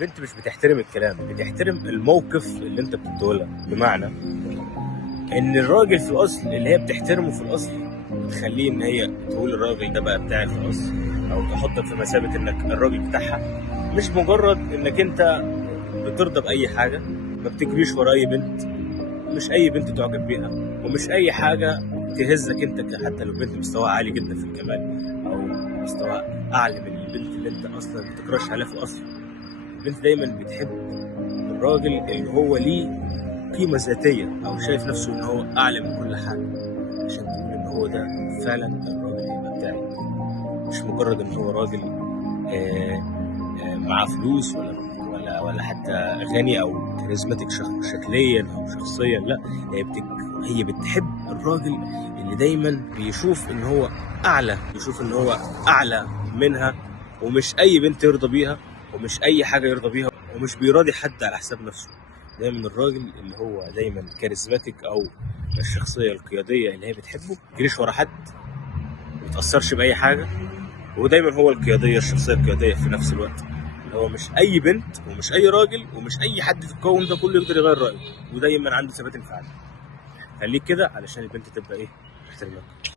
البنت مش بتحترم الكلام، بتحترم الموقف اللي انت بتديهولها. بمعنى ان الراجل في الاصل اللي هي بتحترمه في الاصل بتخليه ان هي تقول الراجل ده بقى بتاعي خلاص، او تحطك في مثابه انك الراجل بتاعها، مش مجرد انك انت بترضى باي حاجه، ما بتجريش ورا اي بنت، مش اي بنت تعجب بيها، ومش اي حاجه تهزك انت، حتى لو بنت مستواها عالي جدا في الكمال او مستواها اعلى من البنت اللي انت اصلا بتكرش عليها في الاصل. البنت دايما بتحب الراجل اللي هو ليه قيمة ذاتية أو شايف نفسه إن هو أعلى من كل حاجة، عشان تقول إن هو ده فعلا الراجل هيبقى بتاعي، مش مجرد إن هو راجل معاه فلوس ولا حتى غني أو كاريزماتيك شكليا أو شخصيا. لا، هي بتحب الراجل اللي دايما بيشوف إن هو أعلى، بيشوف إن هو أعلى منها، ومش أي بنت يرضى بيها، ومش أي حاجة يرضى بيها، ومش بيراضي حد على حساب نفسه. دايما الراجل اللي هو دايما كاريزماتيك او الشخصيه القياديه اللي هي بتحبه، ميجريش ورا حد، ما يتاثرش باي حاجه، ودايما هو القياديه، الشخصيه القياديه في نفس الوقت. هو مش اي بنت ومش اي راجل ومش اي حد في الكون ده كله يقدر يغير رايه، ودايما عنده ثبات انفعالي. خليك كده علشان البنت تبقى ايه، محترمك.